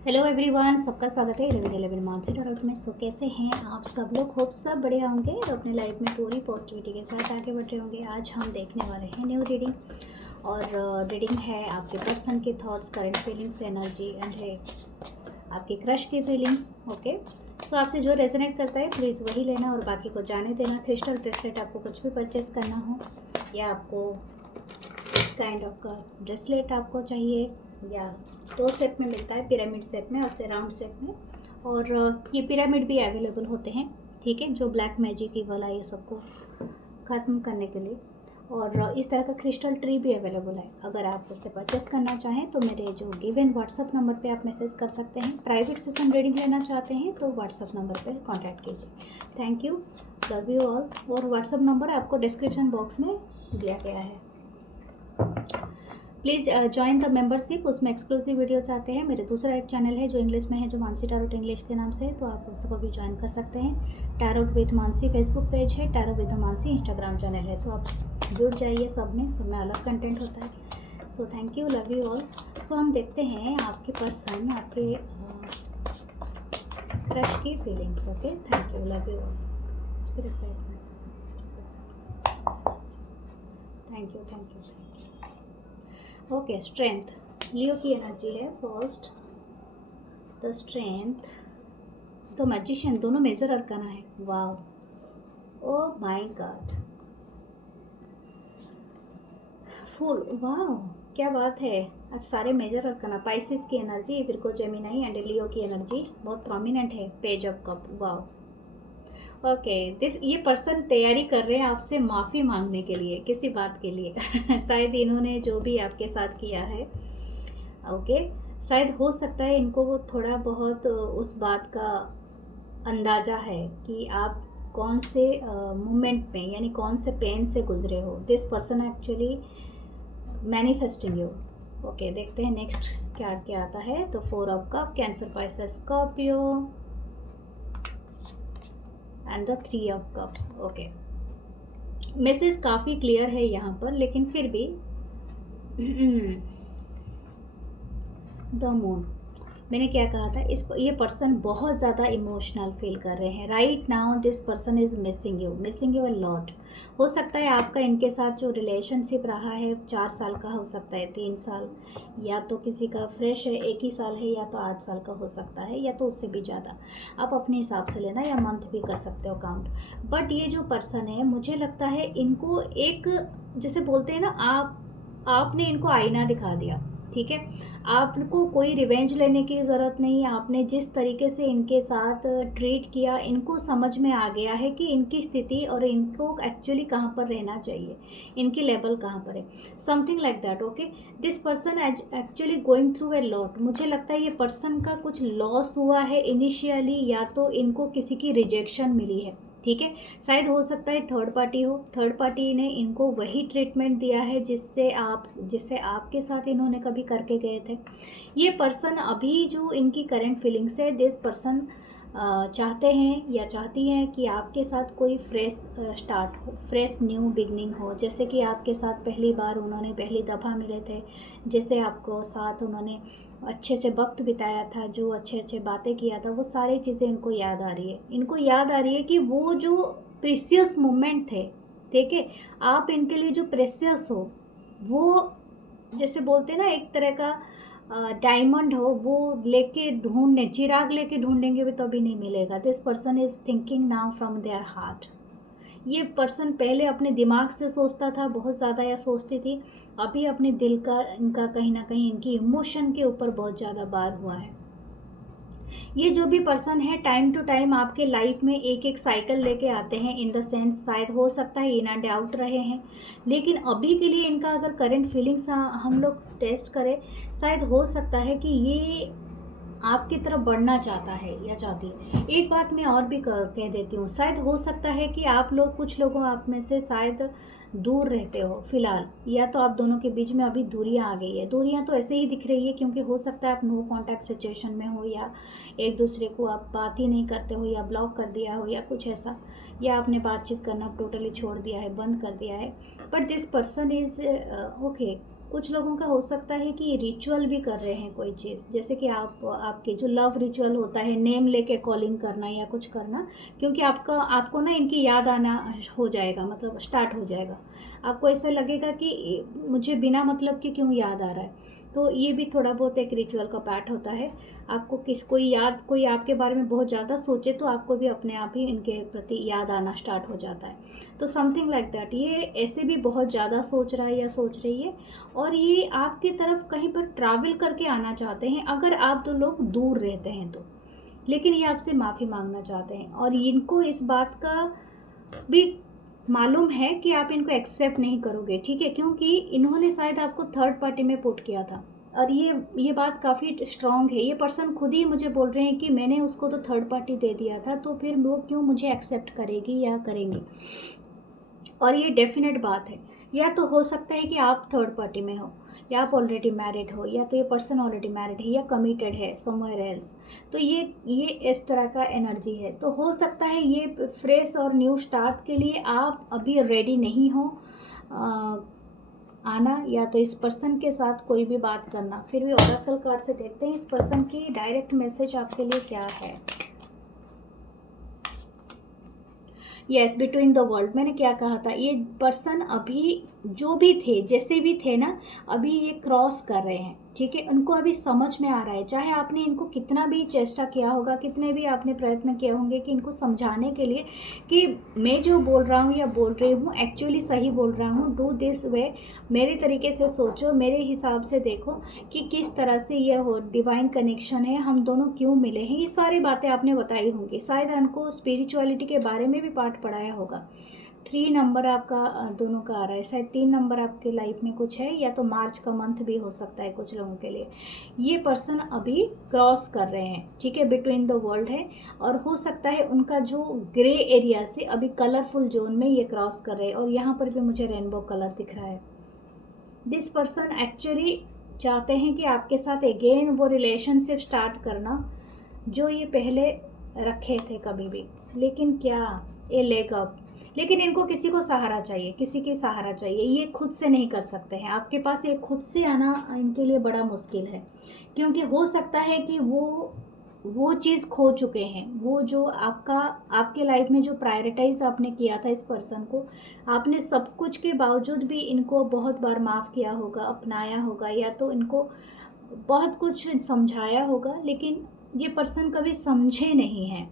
Hello everyone, सबका स्वागत है 11 मानसी टॉरट में। सो कैसे हैं आप सब लोग? होप सब बढ़िया होंगे और अपने लाइफ में पूरी पॉजिटिविटी के साथ आगे बढ़ रहे होंगे। आज हम देखने वाले हैं न्यू रीडिंग और रीडिंग है आपके पर्सन के thoughts, current feelings, energy and है आपकी क्रश की फीलिंग्स। ओके, सो आपसे जो रेजोनेट करता है प्लीज़ वही लेना और बाकी को जाने देना। क्रिस्टल ब्रेसलेट आपको कुछ भी परचेस करना हो या आपको इस काइंड ऑफ का ब्रेसलेट आपको चाहिए या दो शेप में मिलता है, पिरामिड शेप में और राउंड शेप में। और ये पिरामिड भी अवेलेबल होते हैं, ठीक है, जो ब्लैक मैजिक की वाला ये सबको ख़त्म करने के लिए। और इस तरह का क्रिस्टल ट्री भी अवेलेबल है। अगर आप उससे परचेस करना चाहें तो मेरे जो गिवन व्हाट्सअप नंबर पे आप मैसेज कर सकते हैं। प्राइवेट सेशन रीडिंग लेना चाहते हैं तो व्हाट्सअप नंबर पे कांटेक्ट कीजिए। Thank you, love you all. और व्हाट्सअप नंबर आपको डिस्क्रिप्शन बॉक्स में दिया गया है। प्लीज़ ज्वाइन द मेंबरशिप, उसमें एक्सक्लूसिव वीडियोस आते हैं। मेरे दूसरा एक चैनल है जो इंग्लिश में है, जो मानसी टैरोट इंग्लिश के नाम से है, तो आप उसको भी ज्वाइन कर सकते हैं। Tarot with Mansi Facebook page है, tarot with Mansi Instagram channel है, तो आप जुड़ जाइए। सब में अलग कंटेंट होता है। So thank you, love you all. So हम देखते हैं आपके पर्सन, आपके क्रश की feelings. Okay, thank you, love you all. Spirit person, thank you, thank you, thank you. Okay, strength Leo की एनर्जी है। First the strength, the magician, दोनों major arcana है। Wow, oh my God, full, wow, क्या बात है। आज सारे major arcana, Pisces की energy, Virgo Gemini and Leo की एनर्जी बहुत प्रोमिनेंट है। Page of cup, wow. Okay, ये पर्सन तैयारी कर रहे हैं आपसे माफ़ी मांगने के लिए, किसी बात के लिए शायद इन्होंने जो भी आपके साथ किया है, ओके, शायद हो सकता है इनको वो थोड़ा बहुत उस बात का अंदाज़ा है कि आप कौन से मोमेंट में, यानी कौन से पेन से गुजरे हो। This person actually manifesting you. Okay, देखते हैं नेक्स्ट क्या क्या आता है। तो 4 of cup, cancer, Pisces, Scorpio and the 3 of cups. Okay, message काफ़ी क्लियर है यहाँ पर, लेकिन फिर भी द मून, मैंने क्या कहा था, ये पर्सन बहुत ज़्यादा इमोशनल फील कर रहे हैं right now. This person is missing you a lot. हो सकता है आपका इनके साथ जो रिलेशनशिप रहा है 4 साल का, हो सकता है 3 साल, या तो किसी का फ्रेश है 1 ही साल है, या तो 8 साल का हो सकता है, या तो उससे भी ज़्यादा। आप अपने हिसाब से लेना या मंथ भी कर सकते हो काउंट। बट ये जो पर्सन है, मुझे लगता है इनको एक, जैसे बोलते हैं ना, आपने इनको आईना दिखा दिया, ठीक है। आपको कोई रिवेंज लेने की ज़रूरत नहीं। आपने जिस तरीके से इनके साथ ट्रीट किया, इनको समझ में आ गया है कि इनकी स्थिति और इनको एक्चुअली कहाँ पर रहना चाहिए, इनकी लेवल कहाँ पर है, something like that. Okay, this person actually going through a lot. मुझे लगता है ये पर्सन का कुछ लॉस हुआ है इनिशियली, या तो इनको किसी की रिजेक्शन मिली है, ठीक है। शायद हो सकता है थर्ड पार्टी हो, थर्ड पार्टी ने इनको वही ट्रीटमेंट दिया है जिससे आपके साथ इन्होंने कभी करके गए थे। ये पर्सन अभी जो इनकी करंट फीलिंग्स है, दिस पर्सन चाहते हैं या चाहती हैं कि आपके साथ कोई फ्रेश स्टार्ट हो, फ्रेश न्यू बिगनिंग हो। जैसे कि आपके साथ पहली बार उन्होंने पहली दफ़ा मिले थे, जैसे आपको साथ उन्होंने अच्छे से वक्त बिताया था, जो अच्छे बातें किया था, वो सारी चीज़ें इनको याद आ रही है। इनको याद आ रही है कि वो जो प्रीसियस मोमेंट थे, ठीक है, आप इनके लिए जो प्रेशियस हो, वो जैसे बोलते हैं ना, एक तरह का डायमंड हो, वो लेके ढूंढने, चिराग लेके ढूंढेंगे भी तो भी नहीं मिलेगा। This person is thinking now from their heart. ये पर्सन पहले अपने दिमाग से सोचता था बहुत ज़्यादा, या सोचती थी, अभी अपने दिल का इनका कहीं ना कहीं इनकी इमोशन के ऊपर बहुत ज़्यादा बार हुआ है। ये जो भी पर्सन है, टाइम टू टाइम आपके लाइफ में एक एक साइकिल लेके आते हैं, इन द सेंस शायद हो सकता है इन एंड आउट रहे हैं, लेकिन अभी के लिए इनका अगर करंट फीलिंग्स हम लोग टेस्ट करें, शायद हो सकता है कि ये आपकी तरफ बढ़ना चाहता है या चाहती है। एक बात मैं और भी कह देती हूँ, शायद हो सकता है कि आप लोग, कुछ लोगों आप में से शायद दूर रहते हो फिलहाल, या तो आप दोनों के बीच में अभी दूरियां आ गई है। दूरियां तो ऐसे ही दिख रही है क्योंकि हो सकता है आप नो कांटेक्ट सिचुएशन में हो, या एक दूसरे को आप बात ही नहीं करते हो, या ब्लॉक कर दिया हो, या कुछ ऐसा, या आपने बातचीत करना टोटली छोड़ दिया है, बंद कर दिया है। But this person is okay, कुछ लोगों का हो सकता है कि रिचुअल भी कर रहे हैं कोई चीज़, जैसे कि आप आपके जो लव रिचुअल होता है, नेम लेके कॉलिंग करना या कुछ करना, क्योंकि आपको ना इनकी याद आना हो जाएगा, मतलब स्टार्ट हो जाएगा। आपको ऐसा लगेगा कि मुझे बिना मतलब के क्यों याद आ रहा है। तो ये भी थोड़ा बहुत एक रिचुअल का पार्ट होता है। आपको कोई आपके बारे में बहुत ज़्यादा सोचे तो आपको भी अपने आप ही इनके प्रति याद आना स्टार्ट हो जाता है। तो समथिंग लाइक दैट, ये ऐसे भी बहुत ज़्यादा सोच रहा है या सोच रही है, और ये आपकी तरफ कहीं पर ट्रैवल करके आना चाहते हैं, अगर आप दो लोग दूर रहते हैं तो। लेकिन ये आपसे माफ़ी मांगना चाहते हैं, और इनको इस बात का भी मालूम है कि आप इनको एक्सेप्ट नहीं करोगे, ठीक है, क्योंकि इन्होंने शायद आपको थर्ड पार्टी में पुट किया था। और ये बात काफ़ी स्ट्रांग है। ये पर्सन खुद ही मुझे बोल रहे हैं कि मैंने उसको तो थर्ड पार्टी दे दिया था, तो फिर वो क्यों मुझे एक्सेप्ट करेगी या करेंगे। और ये डेफिनेट बात है। या तो हो सकता है कि आप थर्ड पार्टी में हो, या आप ऑलरेडी मैरिड हो, या तो ये पर्सन ऑलरेडी मैरिड है या कमिटेड है समवेयर एल्स। तो ये इस तरह का एनर्जी है। तो हो सकता है ये फ्रेश और न्यू स्टार्ट के लिए आप अभी रेडी नहीं हो आना, या तो इस पर्सन के साथ कोई भी बात करना। फिर भी ओरेकल कार्ड से देखते हैं इस पर्सन की डायरेक्ट मैसेज आपके लिए क्या है। यस, बिटवीन द वर्ल्ड, मैंने क्या कहा था, ये पर्सन अभी जो भी थे, जैसे भी थे ना, अभी ये क्रॉस कर रहे हैं, ठीक है। उनको अभी समझ में आ रहा है, चाहे आपने इनको कितना भी चेष्टा किया होगा, कितने भी आपने प्रयत्न किए होंगे कि इनको समझाने के लिए कि मैं जो बोल रहा हूँ या बोल रही हूँ एक्चुअली सही बोल रहा हूँ, डू दिस वे, मेरे तरीके से सोचो, मेरे हिसाब से देखो कि किस तरह से ये हो डिवाइन कनेक्शन है, हम दोनों क्यों मिले हैं, ये सारी बातें आपने बताई होंगी। शायद उनको स्पिरिचुअलिटी के बारे में भी पाठ पढ़ाया होगा। 3 नंबर आपका दोनों का आ रहा है, शायद 3 नंबर आपके लाइफ में कुछ है, या तो मार्च का मंथ भी हो सकता है कुछ लोगों के लिए। ये पर्सन अभी क्रॉस कर रहे हैं, ठीक है, बिटवीन द वर्ल्ड है, और हो सकता है उनका जो ग्रे एरिया से अभी कलरफुल जोन में ये क्रॉस कर रहे हैं। और यहाँ पर भी मुझे रेनबो कलर दिख रहा है। दिस पर्सन एक्चुअली चाहते हैं कि आपके साथ अगेन वो रिलेशनशिप स्टार्ट करना जो ये पहले रखे थे कभी भी, लेकिन क्या ये लेग अप। लेकिन इनको किसी को सहारा चाहिए, किसी की सहारा चाहिए, ये खुद से नहीं कर सकते हैं। आपके पास ये खुद से आना इनके लिए बड़ा मुश्किल है, क्योंकि हो सकता है कि वो चीज़ खो चुके हैं। वो जो आपके लाइफ में जो प्रायोरिटाइज आपने किया था इस पर्सन को, आपने सब कुछ के बावजूद भी इनको बहुत बार माफ़ किया होगा, अपनाया होगा, या तो इनको बहुत कुछ समझाया होगा, लेकिन ये पर्सन कभी समझे नहीं हैं।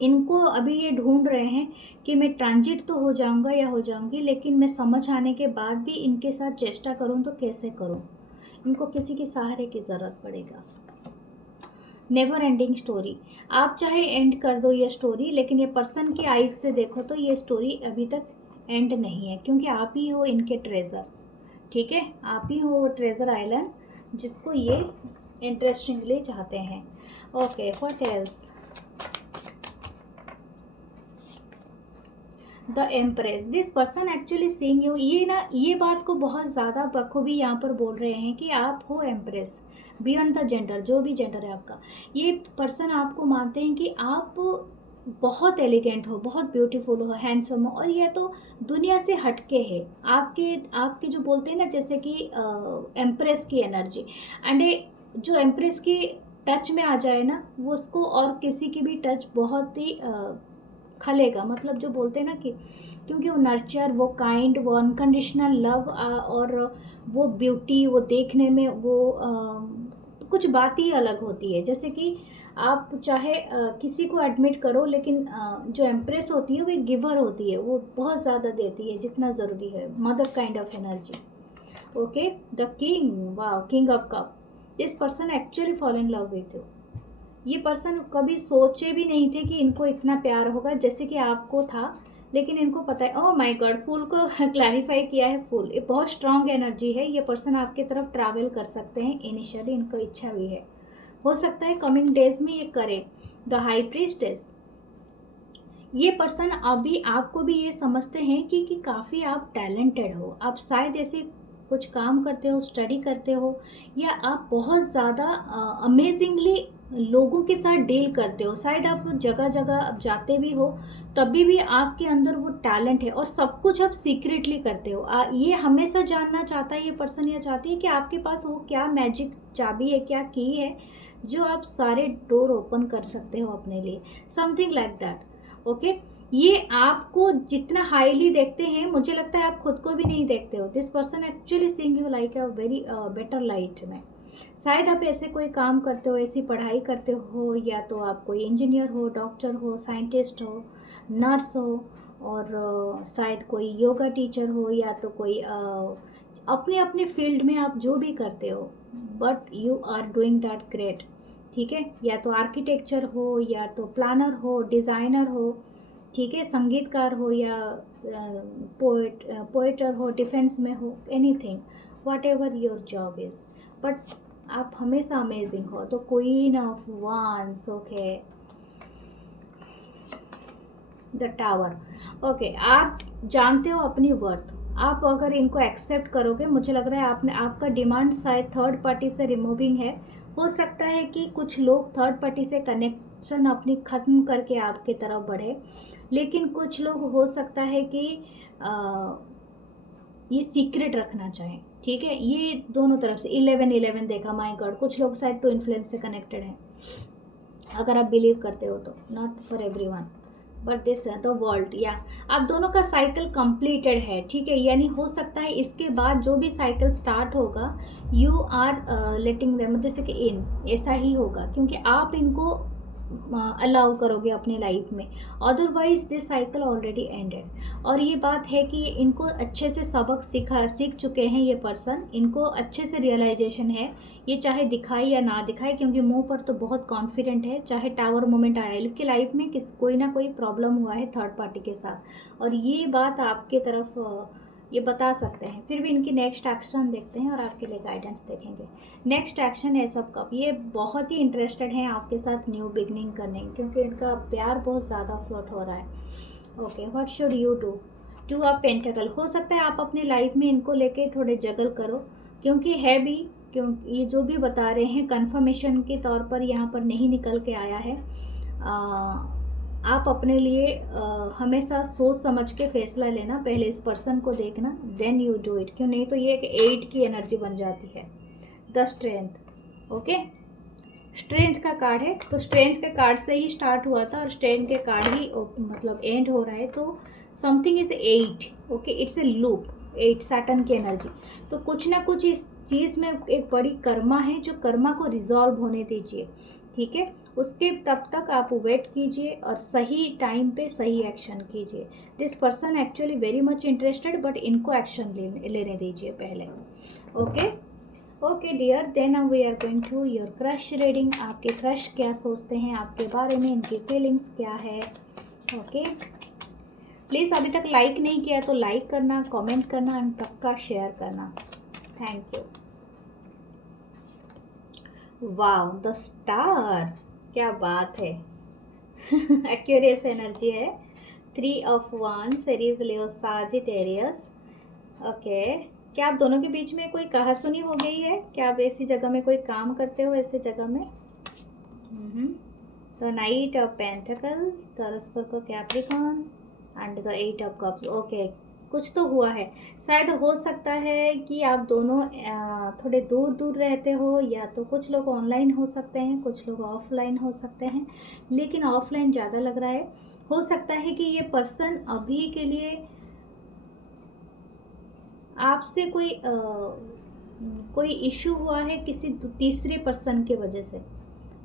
इनको अभी ये ढूंढ रहे हैं कि मैं ट्रांजिट तो हो जाऊंगा या हो जाऊंगी, लेकिन मैं समझ आने के बाद भी इनके साथ चेष्टा करूं तो कैसे करूं। इनको किसी के सहारे की ज़रूरत पड़ेगा। नेवर एंडिंग स्टोरी, आप चाहे एंड कर दो ये स्टोरी, लेकिन ये पर्सन की आइज से देखो तो ये स्टोरी अभी तक एंड नहीं है, क्योंकि आप ही हो इनके ट्रेज़र, ठीक है। आप ही हो वो ट्रेज़र आइलैंड जिसको ये इंटरेस्टिंगली चाहते हैं। Okay, what else. The empress, this person actually seeing you. ये बात को बहुत ज़्यादा बखूबी यहाँ पर बोल रहे हैं कि आप हो एम्प्रेस बियॉन्ड द जेंडर, जो भी जेंडर है आपका। ये पर्सन आपको मानते हैं कि आप बहुत एलिगेंट हो, बहुत ब्यूटीफुल हो, हैंडसम हो, और ये तो दुनिया से हटके है। आपके जो बोलते हैं ना, जैसे कि एम्प्रेस की एनर्जी, एंड जो एम्प्रेस की टच में आ जाए ना, वो उसको और किसी की भी टच बहुत ही खलेगा, मतलब जो बोलते हैं ना कि, क्योंकि वो नर्चर, वो काइंड, वो अनकंडीशनल लव, और वो ब्यूटी, वो देखने में वो कुछ बात ही अलग होती है। जैसे कि आप चाहे किसी को एडमिट करो, लेकिन जो एम्प्रेस होती है वो एक गिवर होती है, वो बहुत ज़्यादा देती है जितना ज़रूरी है, mother kind of energy. Okay, the king, वाह, king of cup, this person actually fall in love with you. ये पर्सन कभी सोचे भी नहीं थे कि इनको इतना प्यार होगा जैसे कि आपको था, लेकिन इनको पता है। ओह माय गॉड, फूल को क्लैरिफाई किया है। फूल ये बहुत स्ट्रांग एनर्जी है। ये पर्सन आपके तरफ ट्रैवल कर सकते हैं, इनिशियली इनको इच्छा भी है, हो सकता है कमिंग डेज में ये करे। द हाई प्रीस्टेस, ये पर्सन अभी आपको भी ये समझते हैं कि काफ़ी आप टैलेंटेड हो, आप शायद ऐसे कुछ काम करते हो, स्टडी करते हो, या आप बहुत ज़्यादा अमेजिंगली लोगों के साथ डील करते हो, शायद आप जगह जगह आप जाते भी हो, तभी भी आपके अंदर वो टैलेंट है और सब कुछ आप सीक्रेटली करते हो। ये हमेशा जानना चाहता है ये पर्सन, या चाहती है कि आपके पास वो क्या मैजिक चाबी है, क्या की है जो आप सारे डोर ओपन कर सकते हो अपने लिए, समथिंग लाइक दैट। ओके, ये आपको जितना हाईली देखते हैं, मुझे लगता है आप खुद को भी नहीं देखते हो। This person actually seeing you like a very better light में। शायद आप ऐसे कोई काम करते हो, ऐसी पढ़ाई करते हो, या तो आप कोई इंजीनियर हो, डॉक्टर हो, साइंटिस्ट हो, नर्स हो, और शायद कोई योगा टीचर हो, या तो कोई अपने अपने फील्ड में आप जो भी करते हो, but you are doing that great. ठीक है, या तो आर्किटेक्चर हो, या तो प्लानर हो, डिज़ाइनर हो, ठीक है, संगीतकार हो, या पोएटर हो, डिफेंस में हो, anything, what ever your job is, but आप हमेशा अमेजिंग हो। तो queen of wands, okay, the tower. Okay, आप जानते हो अपनी वर्थ। आप अगर इनको एक्सेप्ट करोगे, मुझे लग रहा है आपने आपका डिमांड शायद थर्ड पार्टी से रिमूविंग है। हो सकता है कि कुछ लोग थर्ड पार्टी से कनेक्शन अपनी ख़त्म करके आपके तरफ बढ़े, लेकिन कुछ लोग हो सकता है कि ये सीक्रेट रखना चाहें। ठीक है, ये दोनों तरफ से 11-11 देखा, माय गॉड, कुछ लोग शायद टू इन्फ्लुएंस से कनेक्टेड हैं, अगर आप बिलीव करते हो तो, not for everyone but this the world. या आप दोनों का साइकिल कंप्लीटेड है। ठीक है, यानी हो सकता है इसके बाद जो भी साइकिल स्टार्ट होगा, यू आर लेटिंग देम, जैसे कि इन, ऐसा ही होगा, क्योंकि आप इनको अलाउ करोगे अपनी लाइफ में, otherwise this cycle already ended. और ये बात है कि इनको अच्छे से सबक सीख चुके हैं ये पर्सन, इनको अच्छे से रियलाइजेशन है, ये चाहे दिखाए या ना दिखाए, क्योंकि मुंह पर तो बहुत कॉन्फिडेंट है। चाहे टावर मोमेंट आया, इनकी लाइफ में कोई ना कोई प्रॉब्लम हुआ है थर्ड पार्टी के साथ, और ये बात आपके तरफ ये बता सकते हैं। फिर भी इनकी नेक्स्ट एक्शन देखते हैं और आपके लिए गाइडेंस देखेंगे। नेक्स्ट एक्शन है सब कप। ये बहुत ही इंटरेस्टेड हैं आपके साथ न्यू बिगनिंग करने, क्योंकि इनका प्यार बहुत ज़्यादा फ्लोट हो रहा है। Okay, what should you do? 2 of pentacle. हो सकता है आप अपनी लाइफ में इनको लेके थोड़े जगल करो, क्योंकि है भी, क्योंकि ये जो भी बता रहे हैं कंफर्मेशन के तौर पर यहाँ पर नहीं निकल के आया है। आप अपने लिए हमेशा सोच समझ के फैसला लेना, पहले इस पर्सन को देखना, देन यू डू इट। क्यों नहीं तो ये एक 8 की एनर्जी बन जाती है। The strength. ओके, स्ट्रेंथ का कार्ड है, तो स्ट्रेंथ के कार्ड से ही स्टार्ट हुआ था और स्ट्रेंथ के कार्ड ही मतलब एंड हो रहा है, तो something is 8। Okay, it's a loop, 8 Saturn की एनर्जी। तो कुछ ना कुछ इस चीज़ में एक बड़ी कर्मा है, जो कर्मा को रिजॉल्व होने दीजिए। ठीक है, उसके तब तक आप वेट कीजिए और सही टाइम पे सही एक्शन कीजिए। This person actually very much interested, but इनको एक्शन लेने दीजिए पहले। Okay okay dear, then we are going to your crush reading. आपके क्रश क्या सोचते हैं आपके बारे में, इनकी फीलिंग्स क्या है। ओके, प्लीज़ अभी तक लाइक नहीं किया तो लाइक करना, कमेंट करना एंड पक्का शेयर करना। Thank you. Wow, the star, क्या बात है। एक्यूरियस एनर्जी है। 3 of wands, Aries, Leo, Sagittarius. Okay, क्या आप दोनों के बीच में कोई कहासुनी हो गई है? क्या आप ऐसी जगह में कोई काम करते हो, ऐसे जगह में? The knight of pentacle, Taurus को Capricorn and the 8 of cups. Okay, कुछ तो हुआ है। शायद हो सकता है कि आप दोनों थोड़े दूर दूर रहते हो, या तो कुछ लोग ऑनलाइन हो सकते हैं, कुछ लोग ऑफलाइन हो सकते हैं, लेकिन ऑफलाइन ज़्यादा लग रहा है। हो सकता है कि ये पर्सन अभी के लिए आपसे कोई इशू हुआ है किसी तीसरे पर्सन के वजह से,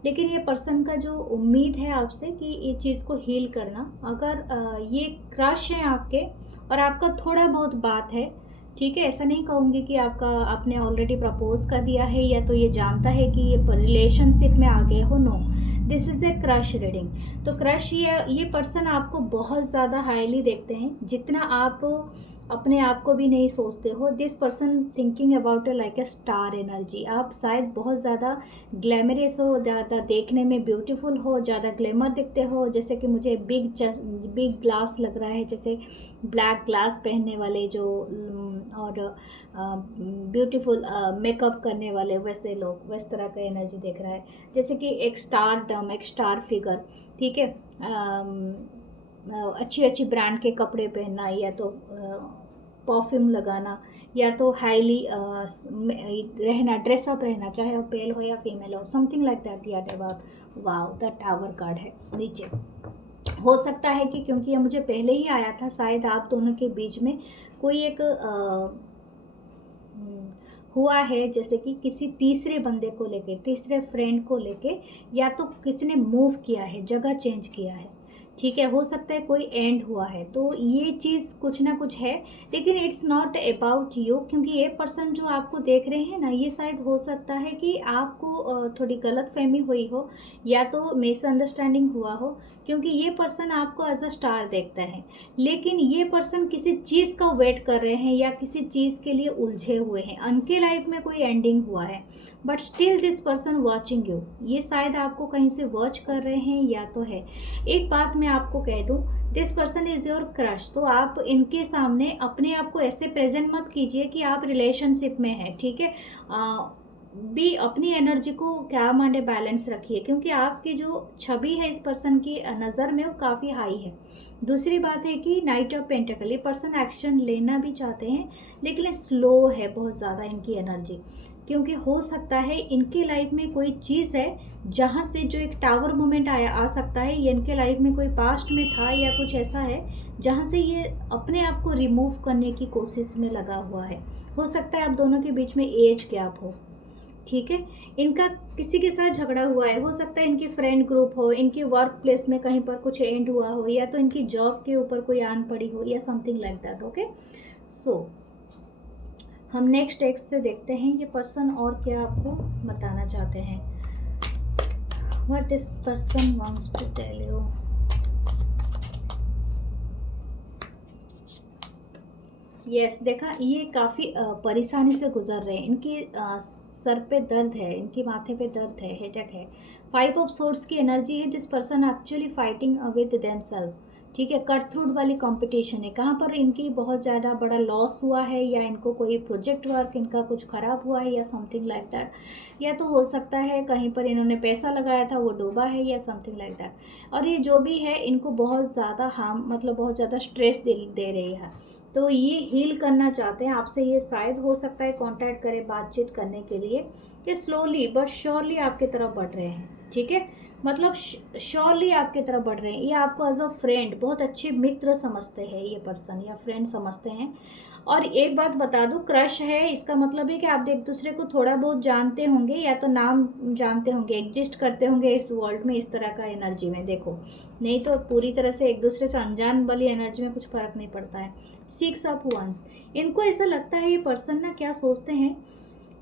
लेकिन ये पर्सन का जो उम्मीद है आपसे कि ये चीज़ को हील करना। अगर ये क्रश है आपके और आपका थोड़ा बहुत बात है, ठीक है, ऐसा नहीं कहूँगी कि आपने ऑलरेडी प्रपोज कर दिया है, या तो ये जानता है कि ये रिलेशनशिप में आ गए हो, no. This is a crush reading. तो क्रश ये पर्सन आपको बहुत ज़्यादा हाईली देखते हैं, जितना आप अपने आप को भी नहीं सोचते हो। This person thinking about A like a star energy. आप शायद बहुत ज़्यादा ग्लैमरस हो, ज़्यादा देखने में ब्यूटीफुल हो, ज़्यादा ग्लैमर दिखते हो। जैसे कि मुझे बिग ग्लास लग रहा है, जैसे ब्लैक ग्लास पहनने वाले जो और ब्यूटीफुल मेकअप करने वाले वैसे लोग, वैस तरह का एनर्जी दिख रहा है। जैसे कि एक स्टार डम, एक स्टार फिगर, ठीक है। अच्छी अच्छी ब्रांड के कपड़े पहनना, या तो परफ्यूम लगाना, या तो हाईली रहना, ड्रेसअप रहना, चाहे वो मेल हो या फीमेल हो, समथिंग लाइक दैट याद about. Wow, the tower card है नीचे। हो सकता है कि क्योंकि ये मुझे पहले ही आया था, शायद आप दोनों के बीच में कोई एक हुआ है, जैसे कि किसी तीसरे बंदे को लेके, तीसरे फ्रेंड को लेके, या तो किसी ने मूव किया है, जगह चेंज किया है, ठीक है। हो सकता है कोई एंड हुआ है, तो ये चीज़ कुछ ना कुछ है, लेकिन इट्स नॉट अबाउट यू। क्योंकि ये पर्सन जो आपको देख रहे हैं ना, ये शायद हो सकता है कि आपको थोड़ी गलत फहमी हुई हो, या तो मिसअंडरस्टैंडिंग हुआ हो। क्योंकि ये पर्सन आपको एज अ स्टार देखता है, लेकिन ये पर्सन किसी चीज़ का वेट कर रहे हैं, या किसी चीज़ के लिए उलझे हुए हैं। उनके लाइफ में कोई एंडिंग हुआ है, but still this person watching you. ये शायद आपको कहीं से वॉच कर रहे हैं, या तो है। एक बात मैं आपको कह दूं, this person is your crush. तो आप इनके सामने अपने आप को ऐसे प्रेजेंट मत कीजिए कि आप रिलेशनशिप में हैं, ठीक है। भी अपनी एनर्जी को क्या माने बैलेंस रखिए, क्योंकि आपकी जो छवि है इस पर्सन की नज़र में, वो काफ़ी हाई है। दूसरी बात है कि नाइट ऑफ पेंटिकल, ये पर्सन एक्शन लेना भी चाहते हैं, लेकिन स्लो है बहुत ज़्यादा इनकी एनर्जी। क्योंकि हो सकता है इनकी लाइफ में कोई चीज़ है जहाँ से जो एक टावर मोमेंट आ सकता है, ये इनके लाइफ में कोई पास्ट में था, या कुछ ऐसा है जहाँ से ये अपने आप को रिमूव करने की कोशिश में लगा हुआ है। हो सकता है आप दोनों के बीच में एज गैप हो, ठीक है। इनका किसी के साथ झगड़ा हुआ है, हो सकता है इनकी फ्रेंड ग्रुप हो, इनकी वर्क प्लेस में कहीं पर कुछ एंड हुआ हो, या तो इनकी जॉब के ऊपर कोई आन पड़ी हो, या समथिंग लाइक दैट। ओके, सो हम नेक्स्ट टेक्स्ट से देखते हैं ये पर्सन और क्या आपको बताना चाहते हैं। What this person wants to tell you. Yes, देखा, ये काफ़ी परेशानी से गुजर रहे हैं। इनकी सर पे दर्द है, इनके माथे पे दर्द है, हेडेक है। 5 ऑफ सोर्ड्स की एनर्जी है। This person actually fighting with themselves, ठीक है। कट थ्रू वाली कंपटीशन है, कहाँ पर इनकी बहुत ज़्यादा बड़ा लॉस हुआ है, या इनको कोई प्रोजेक्ट वर्क इनका कुछ ख़राब हुआ है, या समथिंग लाइक दैट। या तो हो सकता है कहीं पर इन्होंने पैसा लगाया था, वो डूबा है, या समथिंग लाइक दैट। और ये जो भी है, इनको बहुत ज़्यादा हार्म, मतलब बहुत ज़्यादा स्ट्रेस दे रही है। तो ये हील करना चाहते हैं आपसे। ये शायद हो सकता है कांटेक्ट करें बातचीत करने के लिए। ये स्लोली बट श्योरली आपकी तरफ बढ़ रहे हैं, ठीक है। मतलब श्योरली आपकी तरफ बढ़ रहे हैं। ये आपको एज अ फ्रेंड, बहुत अच्छे मित्र समझते हैं ये पर्सन, या फ्रेंड समझते हैं। और एक बात बता दूं, क्रश है, इसका मतलब है कि आप एक दूसरे को थोड़ा बहुत जानते होंगे, या तो नाम जानते होंगे, एग्जिस्ट करते होंगे इस वर्ल्ड में, इस तरह का एनर्जी में। देखो, नहीं तो पूरी तरह से एक दूसरे से अनजान वाली एनर्जी में कुछ फ़र्क नहीं पड़ता है। 6 ऑफ वंस, इनको ऐसा लगता है ये पर्सन ना क्या सोचते हैं,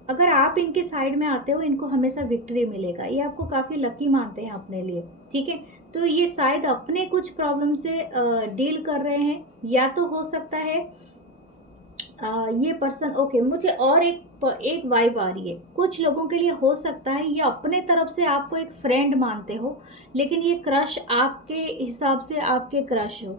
अगर आप इनके साइड में आते हो, इनको हमेशा विक्ट्री मिलेगा। ये आपको काफ़ी लकी मानते हैं अपने लिए, ठीक है। तो ये शायद अपने कुछ प्रॉब्लम से डील कर रहे हैं, या तो हो सकता है ये पर्सन, ओके, मुझे और एक वाइब आ रही है। कुछ लोगों के लिए हो सकता है ये अपने तरफ से आपको एक फ्रेंड मानते हो, लेकिन ये क्रश आपके हिसाब से आपके क्रश हो,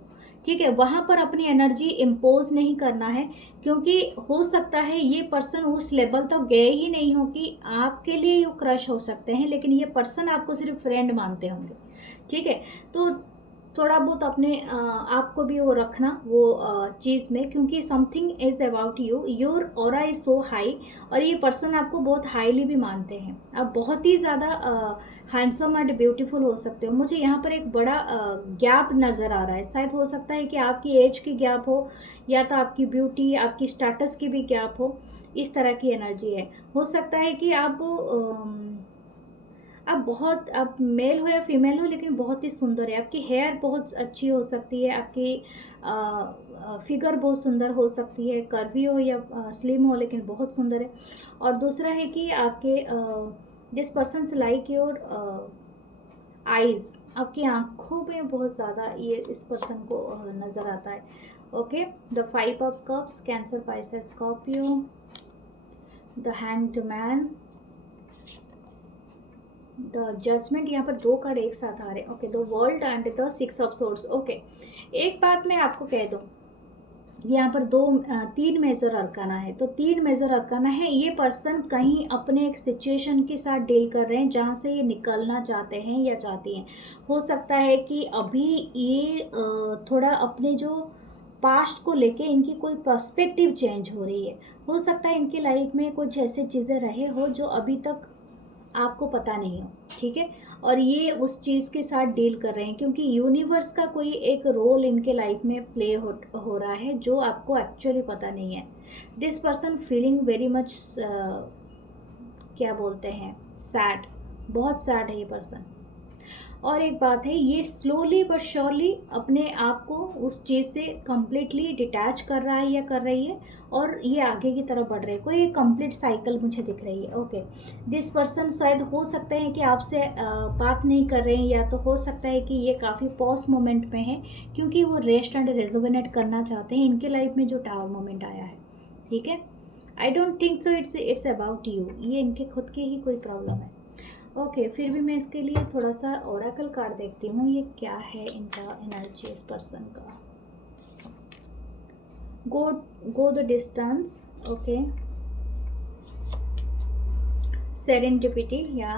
ठीक है। वहाँ पर अपनी एनर्जी इम्पोज नहीं करना है, क्योंकि हो सकता है ये पर्सन उस लेवल तक गए ही नहीं हो कि आपके लिए ये क्रश हो सकते हैं, लेकिन ये पर्सन आपको सिर्फ फ्रेंड मानते होंगे, ठीक है। तो थोड़ा बहुत अपने आप को भी वो रखना वो चीज़ में, क्योंकि something is about you, your aura is so high. और ये पर्सन आपको बहुत हाईली भी मानते हैं। आप बहुत ही ज़्यादा हैंडसम एंड ब्यूटीफुल हो सकते हो। मुझे यहाँ पर एक बड़ा गैप नज़र आ रहा है। शायद हो सकता है कि आपकी एज की गैप हो, या तो आपकी ब्यूटी, आपकी स्टेटस की भी गैप हो। इस तरह की एनर्जी है। हो सकता है कि आप मेल हो या फीमेल हो, लेकिन बहुत ही सुंदर है। आपकी हेयर बहुत अच्छी हो सकती है, आपकी फिगर बहुत सुंदर हो सकती है, कर्वी हो या स्लिम हो, लेकिन बहुत सुंदर है। और दूसरा है कि आपके this person like your eyes, आपकी आँखों में बहुत ज़्यादा ये इस पर्सन को नज़र आता है। Okay, the 5 of cups, cancer, Pisces, Scorpio, the hanged man, the judgement. यहाँ पर 2 कार्ड एक साथ आ रहे हैं। Okay, the world and the 6 of swords. Okay, एक बात मैं आपको कह दूँ, यहाँ पर 3 मेजर अरकाना है, तो 3 मेजर अरकाना है। ये पर्सन कहीं अपने एक सिचुएशन के साथ डील कर रहे हैं जहाँ से ये निकलना चाहते हैं या चाहती हैं। हो सकता है कि अभी ये थोड़ा अपने जो पास्ट को लेके इनकी कोई पर्सपेक्टिव चेंज हो रही है। हो सकता है इनकी लाइफ में कुछ ऐसे चीज़ें रहे हो जो अभी तक आपको पता नहीं हो, ठीक है, और ये उस चीज़ के साथ डील कर रहे हैं क्योंकि यूनिवर्स का कोई एक रोल इनके लाइफ में प्ले हो रहा है जो आपको एक्चुअली पता नहीं है। This person feeling very much, क्या बोलते हैं, सैड, बहुत सैड है ये पर्सन। और एक बात है, ये स्लोली बट श्योरली अपने आप को उस चीज़ से कम्प्लीटली डिटैच कर रहा है या कर रही है, और ये आगे की तरफ बढ़ रहे हैं। कोई एक कंप्लीट साइकिल मुझे दिख रही है। ओके, दिस पर्सन शायद हो सकता है कि आपसे बात नहीं कर रहे हैं, या तो हो सकता है कि ये काफ़ी पॉज मोमेंट में है क्योंकि वो रेस्ट एंड रेजोनेट करना चाहते हैं। इनके लाइफ में जो टावर मोमेंट आया है, ठीक है, I don't think so it's about you, ये इनके खुद की ही कोई प्रॉब्लम है। ओके, फिर भी मैं इसके लिए थोड़ा सा ओरेकल कार्ड देखती हूँ, ये क्या है इनका एनर्जी इस पर्सन का। Go the distance. Okay, serendipity या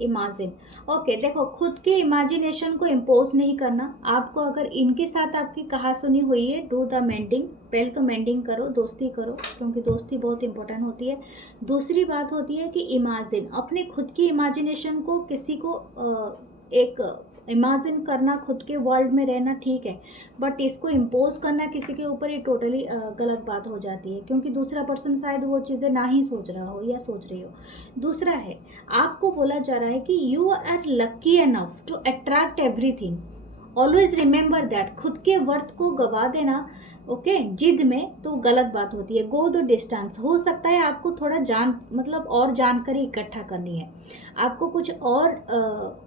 इमेजिन। ओके, देखो, खुद के इमेजिनेशन को इम्पोज नहीं करना आपको। अगर इनके साथ आपकी कहा सुनी हुई है, डू द मेंडिंग, पहले तो मेंडिंग करो, दोस्ती करो, क्योंकि दोस्ती बहुत इंपॉर्टेंट होती है। दूसरी बात होती है कि इमेजिन, अपने खुद की इमेजिनेशन को किसी को एक इमेजिन करना, खुद के वर्ल्ड में रहना ठीक है, बट इसको इम्पोज करना किसी के ऊपर ये टोटली गलत बात हो जाती है क्योंकि दूसरा पर्सन शायद वो चीज़ें ना ही सोच रहा हो या सोच रही हो। दूसरा है, आपको बोला जा रहा है कि you are lucky enough to attract everything, always remember that. खुद के वर्थ को गवा देना, ओके, जिद में, तो गलत बात होती है। गो द डिस्टेंस, हो सकता है आपको थोड़ा मतलब और जानकारी इकट्ठा करनी है, आपको कुछ और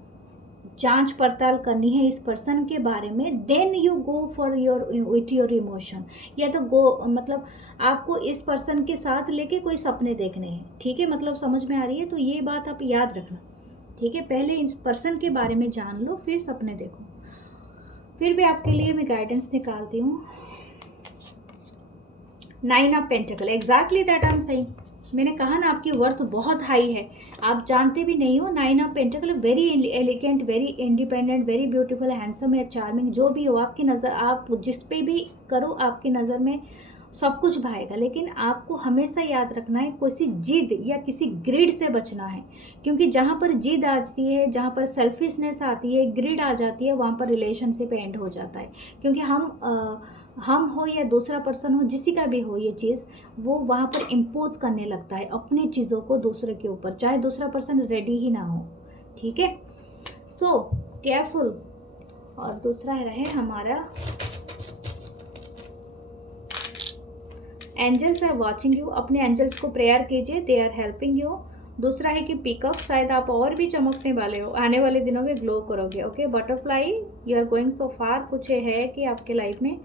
जांच पड़ताल करनी है इस पर्सन के बारे में। Then you go for your with your emotion, या तो गो मतलब आपको इस पर्सन के साथ लेके कोई सपने देखने हैं, ठीक है, मतलब समझ में आ रही है। तो ये बात आप याद रखना, ठीक है, पहले इस पर्सन के बारे में जान लो फिर सपने देखो। फिर भी आपके लिए मैं गाइडेंस निकालती हूँ। 9 of pentacle, exactly that I am saying. मैंने कहा ना, आपकी वर्थ बहुत हाई है, आप जानते भी नहीं हो। 9 of pentacle, very elegant, very independent, very beautiful, handsome या चार्मिंग, जो भी हो आपकी नज़र, आप जिस पे भी करो आपकी नज़र में सब कुछ भाएगा। लेकिन आपको हमेशा याद रखना है, किसी जिद या किसी ग्रिड से बचना है, क्योंकि जहाँ पर जिद आती है, जहाँ पर सेल्फिशनेस आती है, ग्रिड आ जाती है, वहाँ पर रिलेशनशिप एंड हो जाता है। क्योंकि हम हो या दूसरा पर्सन हो, जिसी का भी हो ये चीज़, वो वहाँ पर इम्पोज करने लगता है अपनी चीज़ों को दूसरे के ऊपर, चाहे दूसरा पर्सन रेडी ही ना हो, ठीक है। So careful. और दूसरा रहे हमारा, एंजल्स आर वॉचिंग यू, अपने एंजल्स को प्रेयर कीजिए, दे आर हेल्पिंग यू। दूसरा है कि पिकअप, शायद आप और भी चमकने वाले हो, आने वाले दिनों में ग्लो करोगे। Okay, butterfly, you are going so far, कुछ है कि आपके लाइफ में।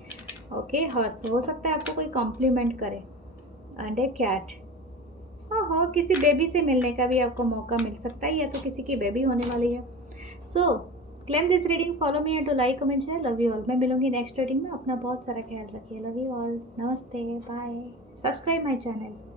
ओके, हॉर्स, हो सकता है आपको कोई कॉम्प्लीमेंट करे। एंड ए कैट, हाँ, किसी बेबी से मिलने का भी आपको मौका मिल सकता है, या तो किसी की बेबी होने वाली है। So claim this reading, follow me and to like comment share. Love you all. मैं मिलूंगी नेक्स्ट रीडिंग में, अपना बहुत सारा ख्याल रखिए। लव यू ऑल, नमस्ते, बाय, सब्सक्राइब माई चैनल।